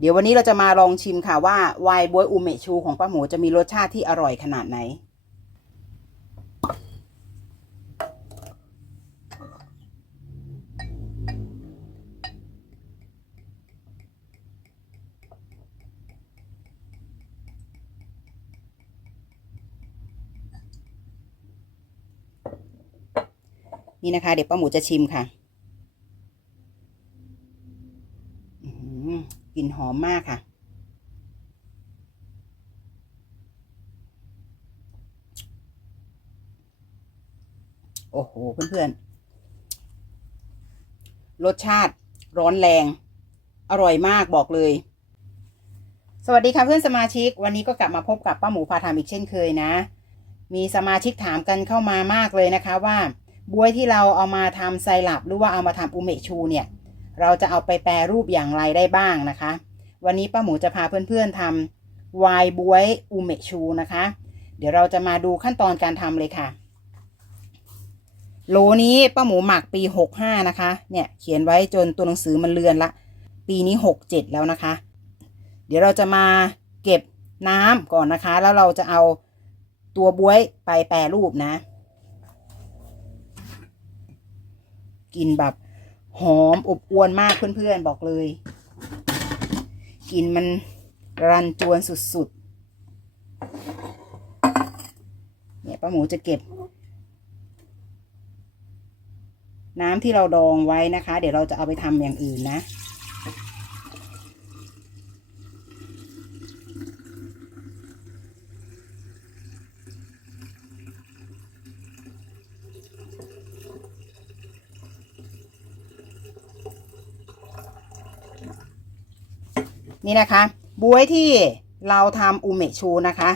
เดี๋ยววันนี้เราจะมาลองชิมค่ะว่าไวน์บวยอูเมชูของป้าหมูจะมีรสชาติที่อร่อยขนาดไหน นี่นะคะ เดี๋ยวป้าหมูจะชิมค่ะ กลิ่นหอมมากค่ะ โอ้โห เพื่อนๆ รสชาติร้อนแรง อร่อยมากบอกเลย สวัสดีค่ะเพื่อนสมาชิก วันนี้ก็กลับมาพบกับป้าหมูพาทำอีกเช่นเคยนะ มีสมาชิกถามกันเข้ามามากเลยนะคะว่าบวยที่เราเอามาทำไซรัปหรือว่าเอามาทำอูเมชูเนี่ย เราจะเอาไปแปรรูปอย่างไรได้บ้างนะคะ วันนี้ป้าหมูจะพาเพื่อนๆทำวน์บวยอูเมชูนะคะ เดี๋ยวเราจะมาดูขั้นตอนการทำเลยค่ะโหลนี้ป้าหมูหมักปี 65 นะคะ เนี่ยเขียนไว้จนตัวหนังสือมันเลือนละ ปีนี้ 67 แล้วนะคะ เดี๋ยวเราจะมาเก็บน้ำก่อนนะคะ แล้วเราจะเอาตัวบวยไปแปรรูปนะ กินแบบ หอมอบอวนมากเพื่อนๆบอกเลยกลินมันรันจวนสุดๆ เนี่ยป้าหมูจะเก็บ น้ำที่เราดองไว้นะคะ เดี๋ยวเราจะเอาไปทำอย่างอื่นนะ นี่นะคะบวยที่เราทำอูเมชูนะคะ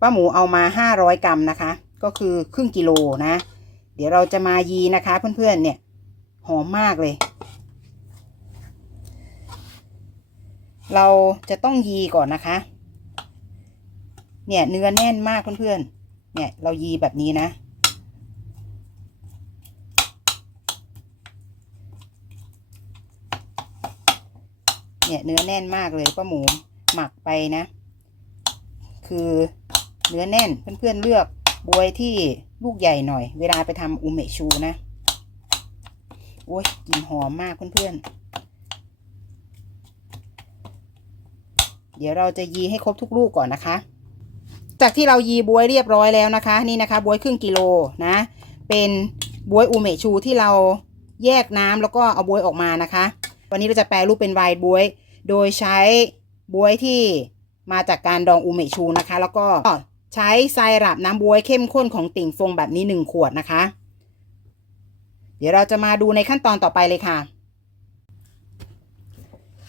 ป้าหมูเอามา 500 กรัมนะคะ ก็คือครึ่งกิโลนะ เดี๋ยวเราจะมายีนะคะเพื่อนๆเนี่ยหอมมากเลย เราจะต้องยีก่อนนะคะ เนี่ยเนื้อแน่นมากเพื่อนๆเนี่ยเรายีแบบนี้นะ เนี่ยเนื้อแน่นมากเลยป้าหมูหมักไปนะ คือเนื้อแน่นเพื่อนๆเลือกบวยที่ลูกใหญ่หน่อย เวลาไปทำอูเมชูนะ โอ้ยกลิ่นหอมมากเพื่อนๆ เดี๋ยวเราจะยีให้ครบทุกลูกก่อนนะคะ จากที่เรายีบวยเรียบร้อยแล้วนะคะ นี่นะคะบวยครึ่งกิโลนะ เป็นบวยอูเมชูที่เราแยกน้ำแล้วก็เอาบวยออกมานะคะ วันนี้เราจะแปลรูปเป็นไวน์บวย โดยใช้บวยที่มาจากการดองอูเมชูนะคะ แล้วก็ใช้ไซรัปน้ำบวยเข้มข้นของติ่งฟงแบบนี้หนึ่งขวดนะคะ เดี๋ยวเราจะมาดูในขั้นตอนต่อไปเลยค่ะ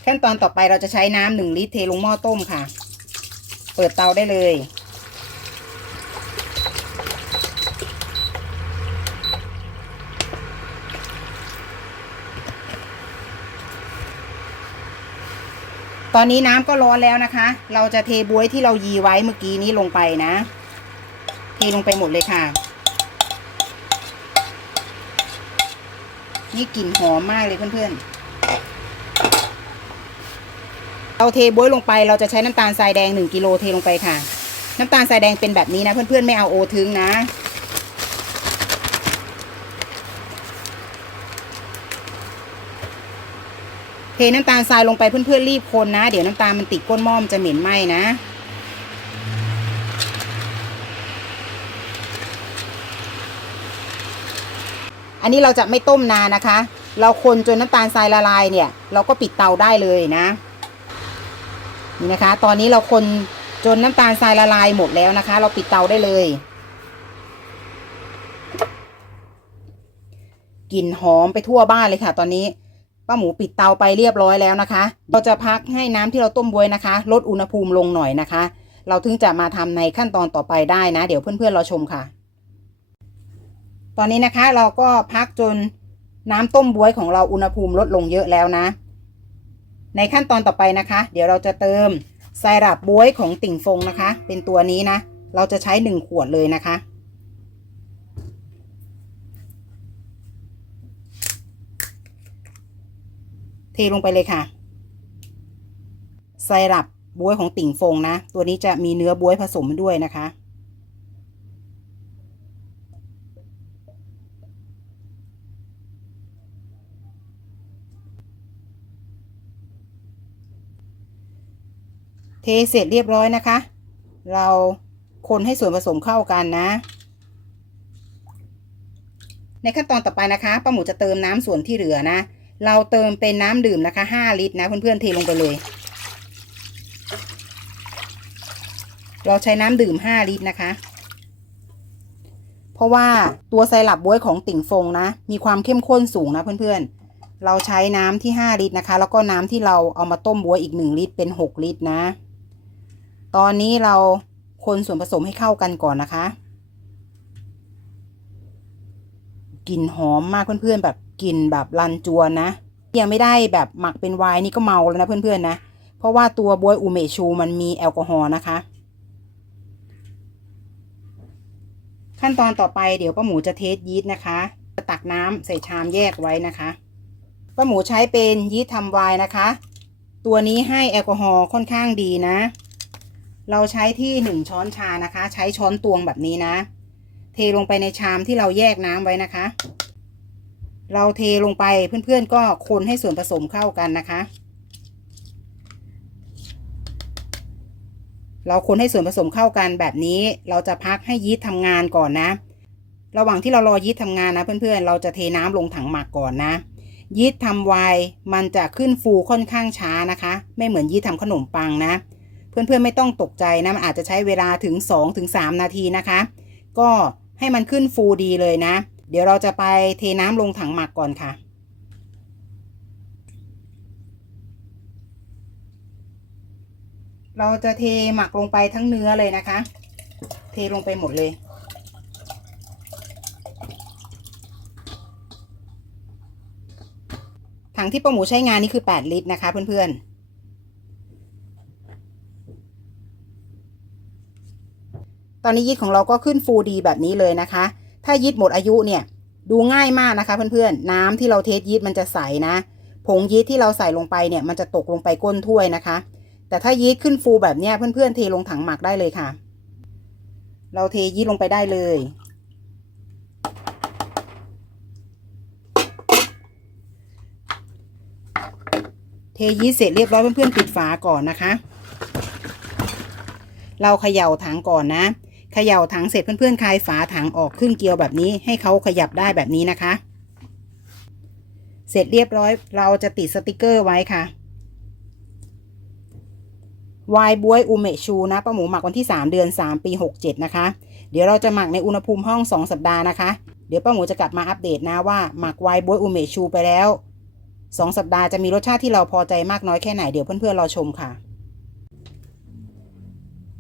ขั้นตอนต่อไปเราจะใช้น้ำหนึ่งลิตรเทลงหม้อต้มค่ะ เปิดเตาได้เลย ตอนนี้น้ำก็ร้อนแล้วนะคะ เราจะเทบวยที่เรายีไว้เมื่อกี้นี้ลงไปนะ เทลงไปหมดเลยค่ะ นี่กลิ่นหอมมากเลยเพื่อนๆ เราเทบวยลงไป เราจะใช้น้ำตาลทรายแดงหนึ่งกิโลเทลงไปค่ะ น้ำตาลทรายแดงเป็นแบบนี้นะเพื่อนๆไม่เอาโอทึงนะ เทน้ำตาลทรายลงไปเพื่อนๆรีบคนนะ เดี๋ยวน้ำตาลมันติดก้นหม้อมนจะเหม็นไหม้นะ อันนี้เราจะไม่ต้มนานนะคะ เราคนจนน้ำตาลทรายละลายเนี่ย เราก็ปิดเตาได้เลยนะนี่นะคะ ตอนนี้เราคนจนน้ำตาลทรายละลายหมดแล้วนะคะ เราปิดเตาได้เลยกลิ่นหอมไปทั่วบ้านเลยค่ะ ตอนนี้ ป้าหมูปิดเตาไปเรียบร้อยแล้วนะคะ เราจะพักให้น้ำที่เราต้มบวยนะคะ ลดอุณหภูมิลงหน่อยนะคะ เราถึงจะมาทำในขั้นตอนต่อไปได้นะ เดี๋ยวเพื่อนๆเราชมค่ะ ตอนนี้นะคะเราก็พักจนน้ำต้มบวยของเราอุณหภูมิลดลงเยอะแล้วนะ ในขั้นตอนต่อไปนะคะ เดี๋ยวเราจะเติมไซรัปบวยของติ่งฟงนะคะ เป็นตัวนี้นะ เราจะใช้หนึ่งขวดเลยนะคะ เทลงไปเลยค่ะไซรัปบวยของติ่งฟงนะ ตัวนี้จะมีเนื้อบวยผสมด้วยนะคะ เทเสร็จเรียบร้อยนะคะ เราคนให้ส่วนผสมเข้ากันนะ ในขั้นตอนต่อไปนะคะป้าหมูจะเติมน้ำส่วนที่เหลือนะ เราเติมเป็นน้ำดื่มนะคะ5ลิตรนะเพื่อนๆเทลงไปเลย เราใช้น้ำดื่ม5ลิตรนะคะ เพราะว่าตัวไซรัปบ๊วยของติ่งฟงนะ มีความเข้มข้นสูงนะเพื่อนๆ เราใช้น้ำที่5ลิตรนะคะ แล้วก็น้ำที่เราเอามาต้มบ๊วยอีก1ลิตรเป็น6ลิตรนะ ตอนนี้เราคนส่วนผสมให้เข้ากันก่อนนะคะกลิ่นหอมมากเพื่อนๆแบบ กลิ่นแบบรันจวนนะ ยังไม่ได้แบบหมักเป็นไวน์นี่ก็เมาแล้วนะเพื่อนๆนะ เพราะว่าตัวบวยอูเมชูมันมีแอลกอฮอล์นะคะ ขั้นตอนต่อไปเดี๋ยวป้าหมูจะเทสยีสต์นะคะจะตักน้ำใส่ชามแยกไว้นะคะป้าหมูใช้เป็นยีสต์ทำไวน์นะคะ ตัวนี้ให้แอลกอฮอล์ค่อนข้างดีนะ เราใช้ที่หนึ่งช้อนชานะคะ ใช้ช้อนตวงแบบนี้นะ เทลงไปในชามที่เราแยกน้ำไว้นะคะ เราเทลงไปเพื่อนๆก็คนให้ส่วนผสมเข้ากันนะคะ เราคนให้ส่วนผสมเข้ากันแบบนี้ เราจะพักให้ยีสต์ทำงานก่อนนะ ระหว่างที่เรารอยีสต์ทำงานนะเพื่อนๆ เราจะเทน้ำลงถังหมักก่อนนะ ยีสต์ทำไวน์มันจะขึ้นฟูค่อนข้างช้านะคะ ไม่เหมือนยีสต์ทำขนมปังนะ เพื่อนๆไม่ต้องตกใจนะมันอาจจะใช้เวลาถึง 2-3 นาทีนะคะ ก็ให้มันขึ้นฟูดีเลยนะ เดี๋ยวเราจะไปเทน้ำลงถังหมักก่อนค่ะ เราจะเทหมักลงไปทั้งเนื้อเลยนะคะ เทลงไปหมดเลยถังที่ป้าหมูใช้งานนี่คือ 8 ลิตรนะคะ เพื่อนๆ ตอนนี้ยีสต์ของเราก็ขึ้นฟูดีแบบนี้เลยนะคะ ถ้ายีสต์หมดอายุเนี่ย ดูง่ายมากนะคะ เพื่อนๆ น้ำที่เราเทสยีสต์มันจะใสนะ ผงยีสต์ที่เราใส่ลงไปเนี่ย มันจะตกลงไปก้นถ้วยนะคะ แต่ถ้ายีสต์ขึ้นฟูแบบเนี้ยเพื่อนๆเทลงถังหมักได้เลยค่ะ เราเทยีสต์ลงไปได้เลยเทยีสต์เสร็จเรียบร้อยเพื่อนๆปิดฝาก่อนนะคะ เราเขย่าถังก่อนนะ เขย่าถังเสร็จเพื่อนๆคลายฝาถังออกขึ้นเกลียวแบบนี้ ให้เขาขยับได้แบบนี้นะคะ เสร็จเรียบร้อยเราจะติดสติกเกอร์ไว้ค่ะวายบวยอูเมชูนะป้าหมูหมักวันที่ 3 เดือน 3 ปี 67 นะคะ เดี๋ยวเราจะหมักในอุณหภูมิห้อง 2 สัปดาห์นะคะ เดี๋ยวป้าหมูจะกลับมาอัปเดตนะว่าหมักวายบวยอูเมชูไปแล้ว 2 สัปดาห์จะมีรสชาติที่เราพอใจมากน้อยแค่ไหนเดี๋ยวเพื่อนๆรอชมค่ะ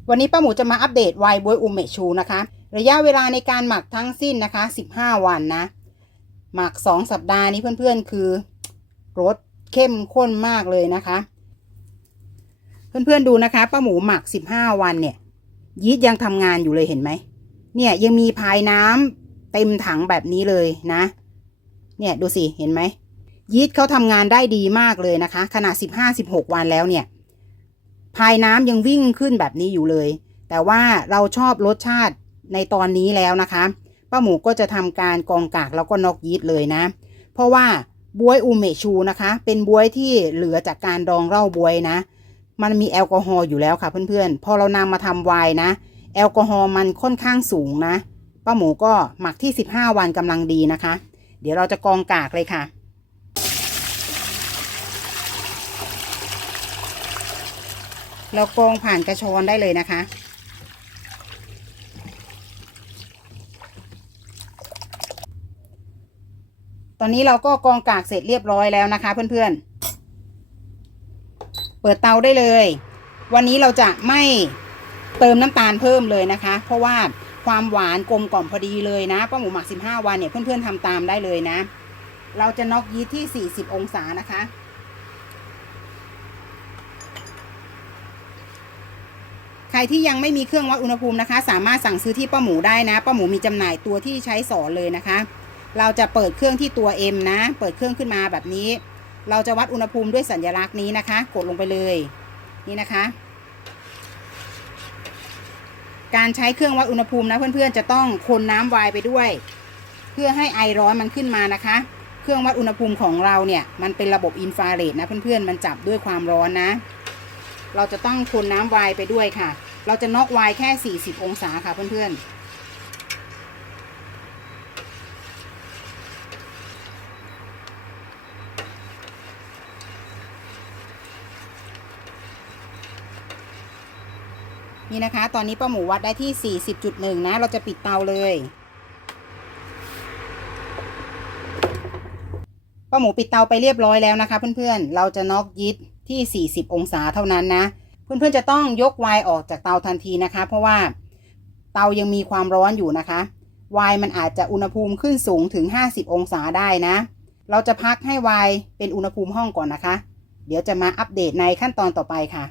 วันนี้ป้าหมูจะมาอัปเดตไวน์บวยอุเมชูนะคะ ระยะเวลาในการหมักทั้งสิ้นนะคะ 15 วันนะ หมัก 2 สัปดาห์นี้เพื่อนๆ คือรสเข้มข้นมากเลยนะคะ เพื่อนๆดูนะคะป้าหมูหมัก 15 วันเนี่ย ยีสต์ยังทำงานอยู่เลยเห็นไหม เนี่ยยังมีพายน้ำเต็มถังแบบนี้เลยนะ เนี่ยดูสิเห็นไหมยีสต์เขาทำงานได้ดีมากเลยนะคะ ขนาด 15-16 วันแล้วเนี่ย พายน้ำยังวิ่งขึ้นแบบนี้อยู่เลย แต่ว่าเราชอบรสชาติในตอนนี้แล้วนะคะ ป้าหมูก็จะทำการกองกากแล้วก็นอกยีสต์เลยนะ เพราะว่าบวยอูเมชูนะคะ เป็นบวยที่เหลือจากการดองเหล้าบวยนะ มันมีแอลกอฮอล์อยู่แล้วค่ะเพื่อนๆ พอเรานำมาทำไวน์นะ แอลกอฮอล์มันค่อนข้างสูงนะ ป้าหมูก็หมักที่ 15 วันกำลังดีนะคะ เดี๋ยวเราจะกองกากเลยค่ะ เรากรองผ่านกระชอนได้เลยนะคะ ตอนนี้เราก็กรองกากเสร็จเรียบร้อยแล้วนะคะ เพื่อนๆ เปิดเตาได้เลย วันนี้เราจะไม่เติมน้ำตาลเพิ่มเลยนะคะ เพราะว่าความหวานกลมกล่อมพอดีเลยนะป้าหมูหมัก 15 วันเนี่ยเพื่อนๆทำตามได้เลยนะ เราจะน็อกยีสต์ที่ 40 องศานะคะ ใค รที่ยังไม่มีเครื่องวัดอุณหภูมินะคะ สามารถสั่งซื้อที่ป้าหมูได้นะป้าหมูมีจำหน่ายตัวที่ใช้สอนเลยนะคะ เราจะเปิดเครื่องที่ตัว M นะ เปิดเครื่องขึ้นมาแบบนี้ เราจะวัดอุณหภูมิด้วยสัญลักษณ์นี้นะคะ กดลงไปเลยนี่นะคะ การใช้เครื่องวัดอุณหภูมินะเพื่อนๆจะต้องคนน้ำไวน์ไปด้วย เพื่อให้ไอร้อนมันขึ้นมานะคะ เครื่องวัดอุณหภูมิของเราเนี่ยมันเป็นระบบอินฟราเรดนะเพื่อนๆมันจับด้วยความร้อนนะ เราจะต้องคนน้ำไวน์ไปด้วยค่ะ เราจะน็อกไวน์แค่ 40 องศาค่ะเพื่อนๆนี่นะคะ ตอนนี้ป้าหมูวัดได้ที่ 40.1 นะ เราจะปิดเตาเลย ป้าหมูปิดเตาไปเรียบร้อยแล้วนะคะเพื่อนๆ เราจะน็อกยิดที่ 40 องศาเท่านั้นนะ เพื่อนๆจะต้องยกไวน์ออกจากเตาทันทีนะคะ เพราะว่าเตายังมีความร้อนอยู่นะคะไวน์มันอาจจะอุณหภูมิขึ้นสูงถึง 50 องศาได้นะ เราจะพักให้ไวน์เป็นอุณหภูมิห้องก่อนนะคะ เดี๋ยวจะมาอัปเดตในขั้นตอนต่อไปค่ะ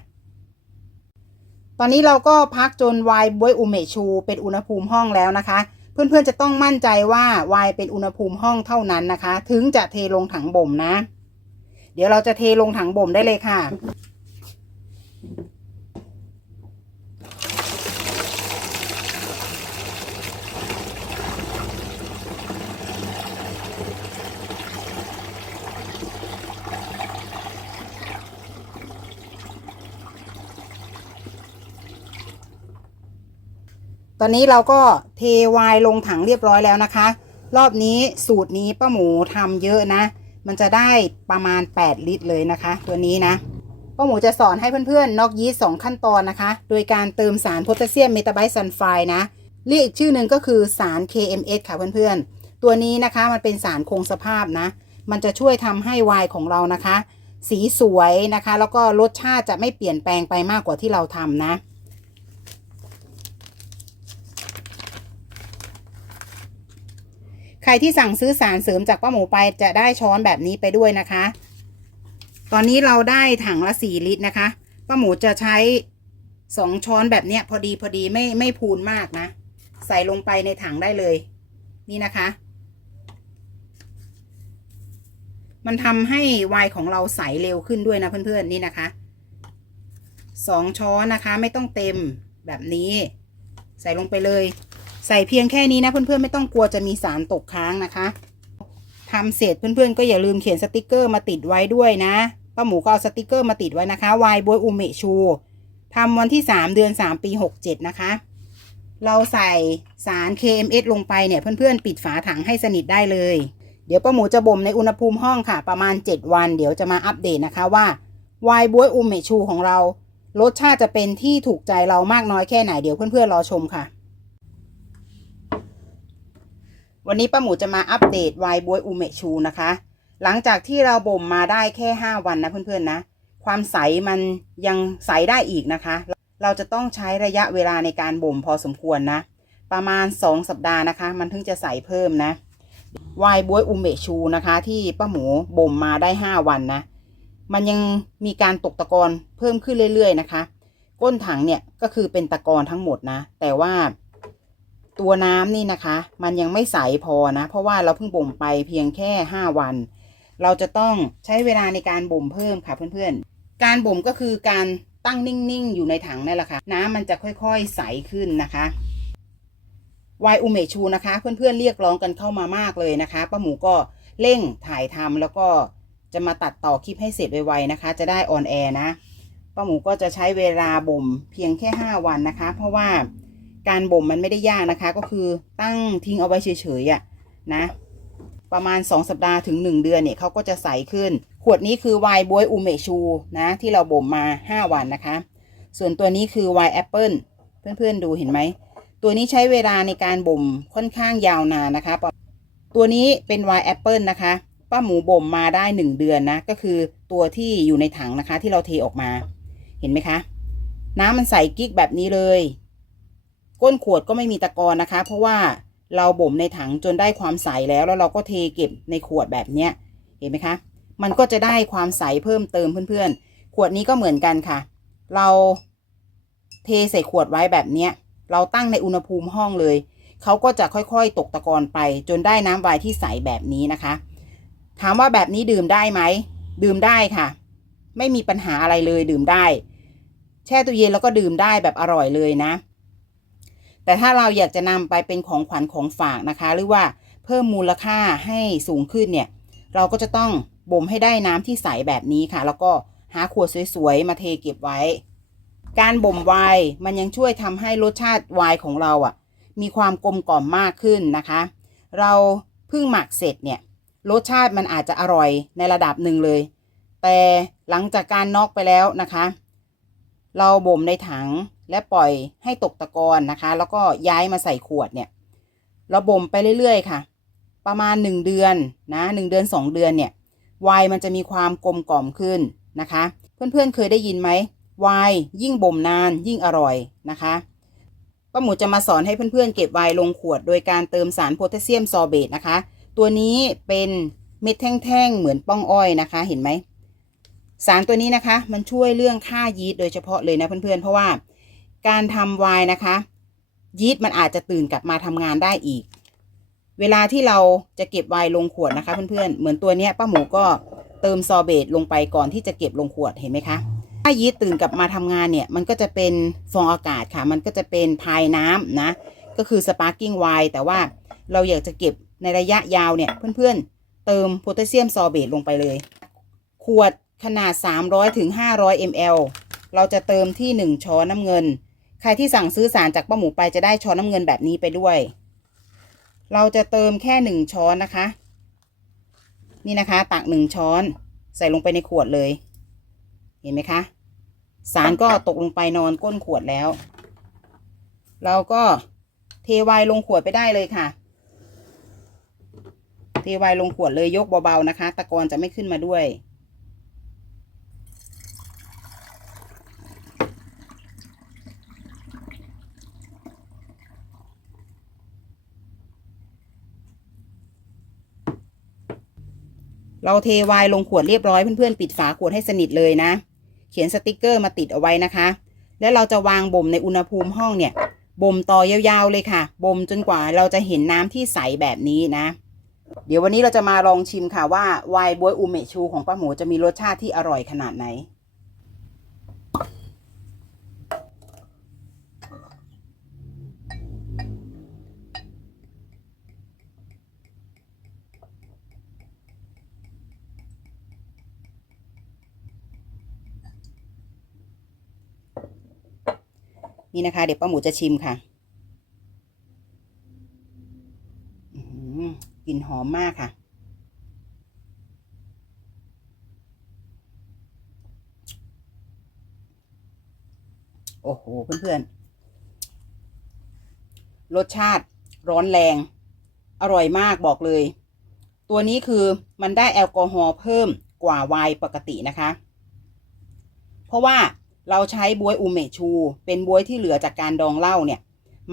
ตอนนี้เราก็พักจนไวน์บวยอุเมชู เป็นอุณหภูมิห้องแล้วนะคะ เพื่อนๆจะต้องมั่นใจว่าไวน์เป็นอุณหภูมิห้องเท่านั้นนะคะ ถึงจะเทลงถังบ่มนะ เดี๋ยวเราจะเทลงถังบ่มได้เลยค่ะ ตอนนี้เราก็เทไวน์ลงถังเรียบร้อยแล้วนะคะ รอบนี้สูตรนี้ป้าหมูทำเยอะนะ มันจะได้ประมาณ 8 ลิตรเลยนะคะ ตัวนี้นะ ป้าหมูจะสอนให้เพื่อนๆนอกยีสต์สองขั้นตอนนะคะ โดยการเติมสารโพแทสเซียมเมตาไบซัลไฟด์นะ เรียกอีกชื่อหนึ่งก็คือสาร KMS ค่ะเพื่อนๆ ตัวนี้นะคะมันเป็นสารคงสภาพนะ มันจะช่วยทำให้ไวน์ของเรานะคะ สีสวยนะคะ แล้วก็รสชาติจะไม่เปลี่ยนแปลงไปมากกว่าที่เราทำนะใครที่สั่งซื้อสารเสริมจากป้าหมูไปจะได้ช้อนแบบนี้ไปด้วยนะคะ ตอนนี้เราได้ถังละสี่ลิตรนะคะป้าหมูจะใช้สองช้อนแบบเนี้ย พอดีพอดีไม่ไม่พูนมากนะ ใส่ลงไปในถังได้เลย นี่นะคะ มันทำให้ไวน์ของเราใสเร็วขึ้นด้วยนะเพื่อนๆนี่นะคะสองช้อนนะคะ ไม่ต้องเต็มแบบนี้ ใส่ลงไปเลย ใส่เพียงแค่นี้นะเพื่อนๆไม่ต้องกลัวจะมีสารตกค้างนะคะ ทำเสร็จเพื่อนๆ ก็อย่าลืมเขียนสติกเกอร์มาติดไว้ด้วยนะป้าหมูก็เอาสติกเกอร์มาติดไว้นะคะวายบวยอุเมชูทำวันที่ 3 เดือน 3 ปี 67 นะคะ เราใส่สาร KMS ลงไปเนี่ย เพื่อนๆ ปิดฝาถังให้สนิทได้เลย เดี๋ยวป้าหมูจะบ่มในอุณหภูมิห้องค่ะ ประมาณ 7 วัน เดี๋ยวจะมาอัปเดตนะคะว่าวายบวยอุเมชูของเรา รสชาติจะเป็นที่ถูกใจเรามากน้อยแค่ไหนเดี๋ยวเพื่อนๆรอชมค่ะ วันนี้ป้าหมูจะมาอัปเดตไวน์บวยอูเมชูนะคะ หลังจากที่เราบ่มมาได้แค่ 5 วันนะเพื่อนๆนะ ความใสมันยังใสได้อีกนะคะ เราจะต้องใช้ระยะเวลาในการบ่มพอสมควรนะ ประมาณ 2 สัปดาห์นะคะ มันถึงจะใสเพิ่มนะไวน์บวยอูเมชูนะคะ ที่ป้าหมูบ่มมาได้ 5 วันนะ มันยังมีการตกตะกอนเพิ่มขึ้นเรื่อยๆนะคะ ก้นถังเนี่ยก็คือเป็นตะกอนทั้งหมดนะ แต่ว่า ตัวน้ำนี่นะคะ มันยังไม่ใสพอนะ เพราะว่าเราเพิ่งบ่มไปเพียงแค่ 5 วัน เราจะต้องใช้เวลาในการบ่มเพิ่มค่ะเพื่อนๆ การบ่มก็คือการตั้งนิ่งๆ อยู่ในถังนั่นแหละค่ะ น้ำมันจะค่อยๆใสขึ้นนะคะวายอุเมชูนะคะ เพื่อนๆเรียกร้องกันเข้ามามากเลยนะคะป้าหมูก็เร่งถ่ายทำแล้วก็จะมาตัดต่อคลิปให้เสร็จไวๆนะคะ จะได้ออนแอร์นะป้าหมูก็จะใช้เวลาบ่มเพียงแค่ 5 วันนะคะ เพราะว่า การบ่มมันไม่ได้ยากนะคะ ก็คือตั้งทิ้งเอาไว้เฉยๆอะ่ะนะ ประมาณ 2 สัปดาห์ถึง 1 เดือนเนี่ยเขาก็จะใสขึ้น ขวดนี้คือไวน์บวยอูเมชูนะที่เราบ่มมา 5 วันนะคะ ส่วนตัวนี้คือไวน์แอปเปิลเพื่อนๆดูเห็นไหม ตัวนี้ใช้เวลาในการบ่มค่อนข้างยาวนานนะคะ ตัวนี้เป็นไวน์แอปเปิลนะคะป้าหมูบ่มมาได้ 1 เดือนนะ ก็คือตัวที่อยู่ในถังนะคะที่เราเทออกมา เห็นไหมคะ น้ำมันใสกิ๊กแบบนี้เลย ก้นขวดก็ไม่มีตะกอนนะคะ เพราะว่าเราบ่มในถังจนได้ความใสแล้วแล้วเราก็เทเก็บในขวดแบบเนี้ยเห็นไหมคะ มันก็จะได้ความใสเพิ่มเติมเพื่อนๆ ขวดนี้ก็เหมือนกันค่ะ เราเทใส่ขวดไว้แบบเนี้ยเราตั้งในอุณหภูมิห้องเลย เขาก็จะค่อยๆ ตกตะกอนไป จนได้น้ำไวน์ที่ใสแบบนี้นะคะ ถามว่าแบบนี้ดื่มได้ไหม ดื่มได้ค่ะ ไม่มีปัญหาอะไรเลยดื่มได้ แช่ตู้เย็นแล้วก็ดื่มได้แบบอร่อยเลยนะ แต่ถ้าเราอยากจะนำไปเป็นของขวัญของฝากนะคะ หรือว่าเพิ่มมูลค่าให้สูงขึ้นเนี่ย เราก็จะต้องบ่มให้ได้น้ำที่ใสแบบนี้ค่ะ แล้วก็หาขวดสวยๆ มาเทเก็บไว้ การบ่มไวน์มันยังช่วยทำให้รสชาติไวน์ของเราอะ มีความกลมกล่อมมากขึ้นนะคะ เราเพิ่งหมักเสร็จเนี่ยรสชาติมันอาจจะอร่อยในระดับหนึ่งเลย แต่หลังจากการน็อกไปแล้วนะคะ เราบ่มในถังและปล่อยให้ตกตะกอนนะคะ แล้วก็ย้ายมาใส่ขวดเนี่ย เราบ่มไปเรื่อยๆค่ะ ประมาณ 1 เดือนนะ1เดือน 2 เดือนเนี่ยวน์มันจะมีความกลมกล่อมขึ้นนะคะ เพื่อนๆเคยได้ยินไหมวน์ยิ่งบ่มนานยิ่งอร่อยนะคะป้าหมูจะมาสอนให้เพื่อนๆเก็บวน์ลงขวด โดยการเติมสารโพแทสเซียมซอร์เบตนะคะ ตัวนี้เป็นเม็ดแท่งๆเหมือนป้องอ้อยนะคะ เห็นไหม สารตัวนี้นะคะ มันช่วยเรื่องฆ่ายีสต์โดยเฉพาะเลยนะเพื่อนๆ เพราะว่าการทำไวน์นะคะ ยีสต์มันอาจจะตื่นกลับมาทำงานได้อีก เวลาที่เราจะเก็บไวน์ลงขวดนะคะเพื่อนๆ เหมือนตัวเนี้ยป้าหมูก็เติมซอเบตลงไปก่อนที่จะเก็บลงขวดเห็นไหมคะถ้ายีสต์ตื่นกลับมาทำงานเนี่ย มันก็จะเป็นฟองอากาศค่ะ มันก็จะเป็นพายน้ำนะ ก็คือสปาร์กิ้งไวน์แต่ว่าเราอยากจะเก็บในระยะยาวเนี่ยเพื่อนๆ เติมโพแทสเซียมซอเบตลงไปเลย ขวด ขนาด 300ถึง500 ml เราจะเติมที่ 1 ช้อนน้ำเงิน ใครที่สั่งซื้อสารจากป้าหมูไปจะได้ช้อนน้ำเงินแบบนี้ไปด้วย เราจะเติมแค่ 1 ช้อนนะคะ นี่นะคะ ตัก 1 ช้อน ใส่ลงไปในขวดเลย เห็นไหมคะ สารก็ตกลงไปนอนก้นขวดแล้ว เราก็เทไวลงขวดไปได้เลยค่ะ เทไวลงขวดเลยยกเบาๆนะคะ ตะกอนจะไม่ขึ้นมาด้วย เราเทวายลงขวดเรียบร้อยเพื่อนๆปิดฝาขวดให้สนิทเลยนะ เขียนสติกเกอร์มาติดเอาไว้นะคะ แล้วเราจะวางบ่มในอุณหภูมิห้องเนี่ยบ่มต่อยาวๆเลยค่ะบ่มจนกว่าเราจะเห็นน้ำที่ใสแบบนี้นะ เดี๋ยววันนี้เราจะมาลองชิมค่ะว่าไวน์บวยอูเมชูของป้าหมูจะมีรสชาติที่อร่อยขนาดไหน นี่นะคะ เดี๋ยวป้าหมูจะชิมค่ะอื้อหือกลิ่นหอมมากค่ะ โอ้โห เพื่อนๆ รสชาติร้อนแรง อร่อยมากบอกเลย ตัวนี้คือมันได้แอลกอฮอล์เพิ่มกว่าไวน์ปกตินะคะ เพราะว่า เราใช้บวยอูเมชู เป็นบวยที่เหลือจากการดองเหล้าเนี่ย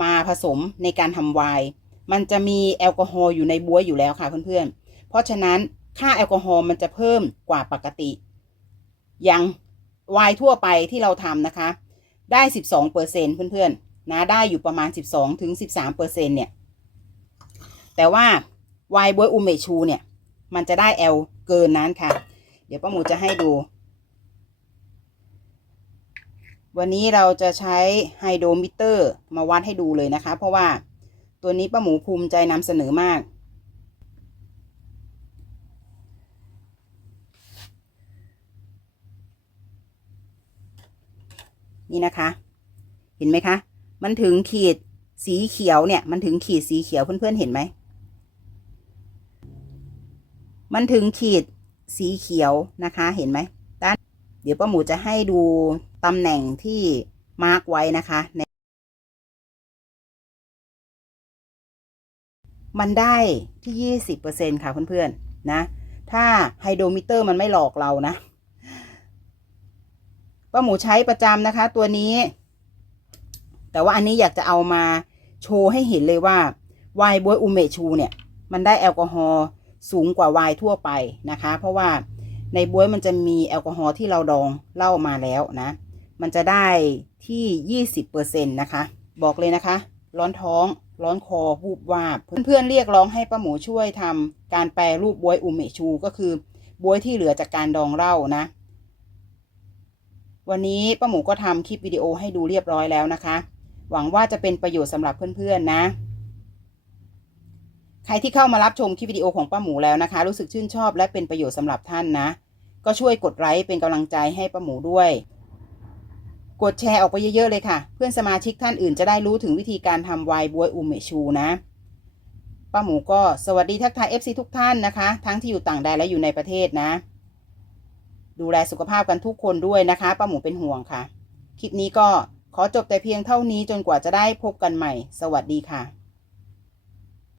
มาผสมในการทำไวน์มันจะมีแอลกอฮอล์อยู่ในบวยอยู่แล้วค่ะเพื่อนๆ เพราะฉะนั้นค่าแอลกอฮอล์มันจะเพิ่มกว่าปกติอย่างไวน์ทั่วไปที่เราทำนะคะ ได้ 12เปอร์เซ็นเพื่อนๆ นะ ได้อยู่ประมาณ 12ถึง13เปอร์เซ็นเนี่ย แต่ว่าไวน์บวยอูเมชูเนี่ย มันจะได้แอลเกินนั้นค่ะ เดี๋ยวป้าหมูจะให้ดู วันนี้เราจะใช้ไฮโดมิเตอร์มาวัดให้ดูเลยนะคะ เพราะว่าตัวนี้ป้าหมูภูมิใจนำเสนอมาก นี่นะคะ เห็นไหมคะ มันถึงขีดสีเขียวเนี่ย มันถึงขีดสีเขียวเพื่อนๆเห็นไหม มันถึงขีดสีเขียวนะคะ เห็นไหม เดี๋ยวป้าหมูจะให้ดูตำแหน่งที่มาร์กไว้นะคะในมันได้ที่ยี่สิบเปอร์เซ็นค่ะเพื่อนๆนะ ถ้าไฮโดรมิเตอร์มันไม่หลอกเรานะป้าหมูใช้ประจำนะคะ ตัวนี้ แต่ว่าอันนี้อยากจะเอามาโชว์ให้เห็นเลยว่าไวน์บวยอูเมชูเนี่ย มันได้แอลกอฮอล์สูงกว่าไวน์ทั่วไปนะคะ เพราะว่า ในบวยมันจะมีแอลกอฮอล์ที่เราดองเหล้ามาแล้วนะ มันจะได้ที่ 20%นะคะ บอกเลยนะคะ ร้อนท้อง ร้อนคอวูบวาบ เพื่อนๆเรียกร้องให้ป้าหมูช่วยทำการแปรรูปบวยอูเมชู ก็คือบวยที่เหลือจากการดองเหล้านะ วันนี้ป้าหมูก็ทำคลิปวิดีโอให้ดูเรียบร้อยแล้วนะคะ หวังว่าจะเป็นประโยชน์สำหรับเพื่อนๆนะ ใครที่เข้ามารับชมคลิปวิดีโอของป้าหมูแล้วนะคะ รู้สึกชื่นชอบและเป็นประโยชน์สำหรับท่านนะ ก็ช่วยกดไลค์เป็นกำลังใจให้ป้าหมูด้วย กดแชร์ออกไปเยอะๆเลยค่ะ เพื่อนสมาชิกท่านอื่นจะได้รู้ถึงวิธีการทำไวน์บวยอุเมชูนะป้าหมูก็สวัสดีทักทาย FC ทุกท่านนะคะ ทั้งที่อยู่ต่างแดนและอยู่ในประเทศนะ ดูแลสุขภาพกันทุกคนด้วยนะคะป้าหมูเป็นห่วงค่ะ คลิปนี้ก็ขอจบแต่เพียงเท่านี้จนกว่าจะได้พบกันใหม่ สวัสดีค่ะ